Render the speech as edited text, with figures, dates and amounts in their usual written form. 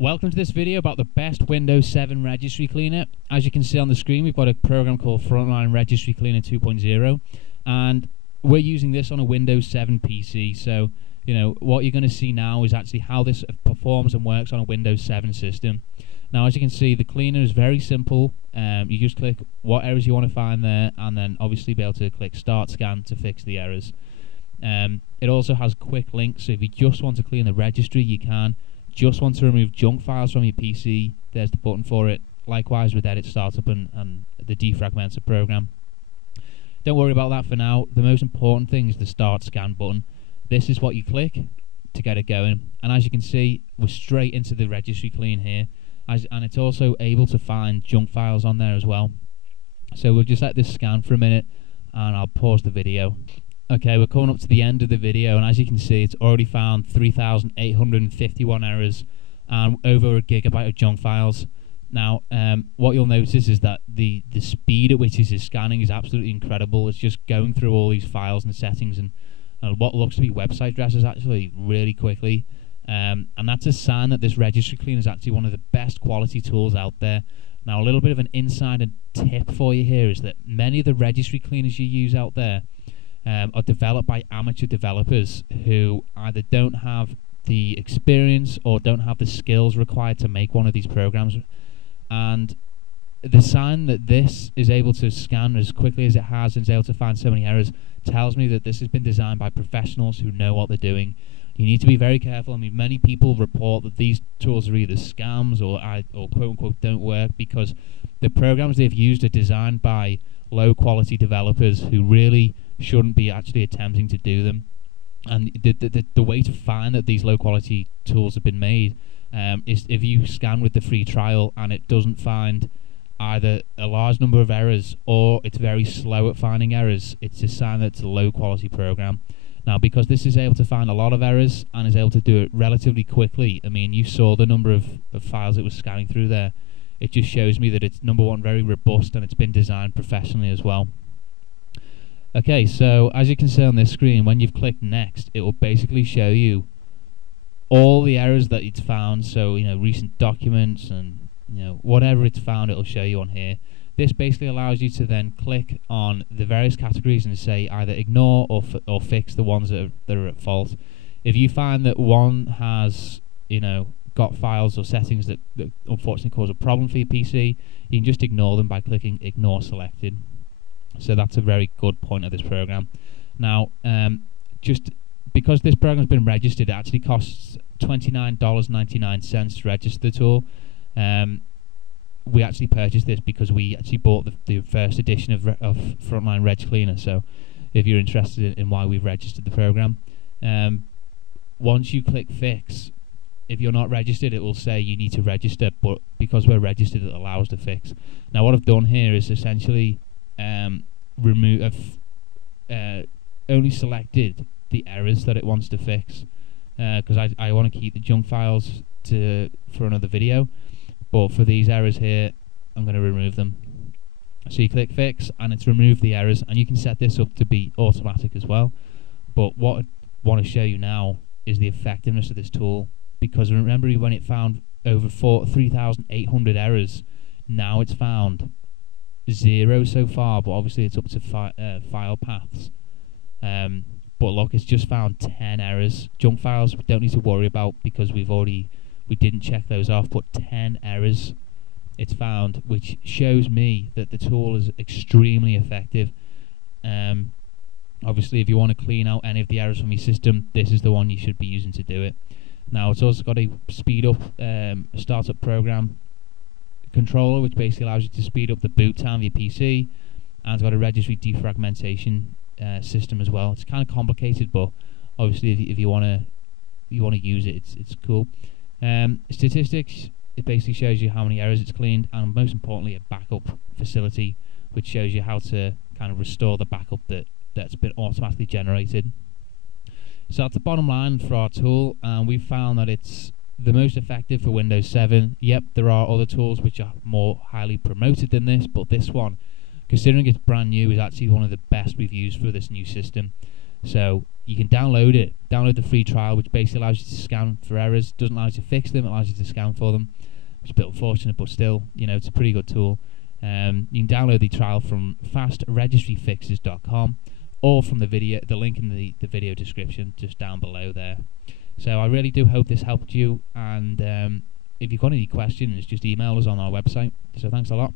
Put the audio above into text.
Welcome to this video about the best Windows 7 registry cleaner. As you can see on the screen, we've got a program called Frontline Registry Cleaner 2.0, and we're using this on a Windows 7 PC. So, what you're going to see now is actually how this performs and works on a Windows 7 system. Now, as you can see, the cleaner is very simple. You just click what errors you want to find there, and then obviously be able to click Start Scan to fix the errors. It also has quick links, so if you just want to clean the registry, you can. Just want to remove junk files from your PC, there's the button for it. Likewise with Edit Startup and the Defragmenter program. Don't worry about that for now. The most important thing is the Start Scan button. This is what you click to get it going, and as you can see, we're straight into the registry clean here, and it's also able to find junk files on there as well. So we'll just let this scan for a minute, and I'll pause the video. Okay, we're coming up to the end of the video, and as you can see, it's already found 3,851 errors and over a gigabyte of junk files. Now, what you'll notice is that the speed at which this is scanning is absolutely incredible. It's just going through all these files and settings and what looks to be website addresses actually really quickly. And that's a sign that this registry cleaner is actually one of the best quality tools out there. Now, a little bit of an insider tip for you here is that many of the registry cleaners you use out there are developed by amateur developers who either don't have the experience or don't have the skills required to make one of these programs. And the sign that this is able to scan as quickly as it has and is able to find so many errors tells me that this has been designed by professionals who know what they're doing. You need to be very careful. I mean, many people report that these tools are either scams or quote-unquote don't work because the programs they've used are designed by low-quality developers who really shouldn't be actually attempting to do them. And the way to find that these low quality tools have been made is if you scan with the free trial and it doesn't find either a large number of errors or it's very slow at finding errors, it's a sign that it's a low quality program. Now, because this is able to find a lot of errors and is able to do it relatively quickly, I mean, you saw the number of files it was scanning through there. It just shows me that it's, number one, very robust, and it's been designed professionally as well. Okay, so as you can see on this screen, when you've clicked next, it will basically show you all the errors that it's found. So, recent documents and, whatever it's found, it'll show you on here. This basically allows you to then click on the various categories and say either ignore or fix the ones that are at fault. If you find that one has, got files or settings that unfortunately cause a problem for your PC, you can just ignore them by clicking ignore selected. So that's a very good point of this program. Now, just because this program's been registered, it actually costs $29.99 to register the tool. We actually purchased this because we actually bought the first edition of Frontline Reg Cleaner. So, if you're interested in why we've registered the program, once you click Fix, if you're not registered, it will say you need to register. But because we're registered, it allows the fix. Now, what I've done here is essentially only selected the errors that it wants to fix because I want to keep the junk files for another video, but for these errors here I'm going to remove them. So you click fix and it's removed the errors, and you can set this up to be automatic as well. But what I want to show you now is the effectiveness of this tool, because remember when it found over 3,800 errors, now it's found 0 so far, but obviously it's up to file paths. But look, it's just found 10 errors. Junk files we don't need to worry about because we didn't check those off, but 10 errors it's found, which shows me that the tool is extremely effective. Obviously, if you want to clean out any of the errors from your system, this is the one you should be using to do it. Now, it's also got a speed up startup program controller, which basically allows you to speed up the boot time of your PC, and it's got a registry defragmentation system as well. It's kind of complicated, but obviously if you want to use it, it's cool. Statistics, it basically shows you how many errors it's cleaned, and most importantly a backup facility, which shows you how to kind of restore the backup that's been automatically generated. So that's the bottom line for our tool, and we've found that it's the most effective for Windows 7. Yep, there are other tools which are more highly promoted than this, but this one, considering it's brand new, is actually one of the best we've used for this new system. So you can download it, download the free trial, which basically allows you to scan for errors. Doesn't allow you to fix them, it allows you to scan for them, which is a bit unfortunate, but still, it's a pretty good tool. You can download the trial from fastregistryfixes.com or from the link in the video description just down below there. So I really do hope this helped you, and if you've got any questions, just email us on our website. So thanks a lot.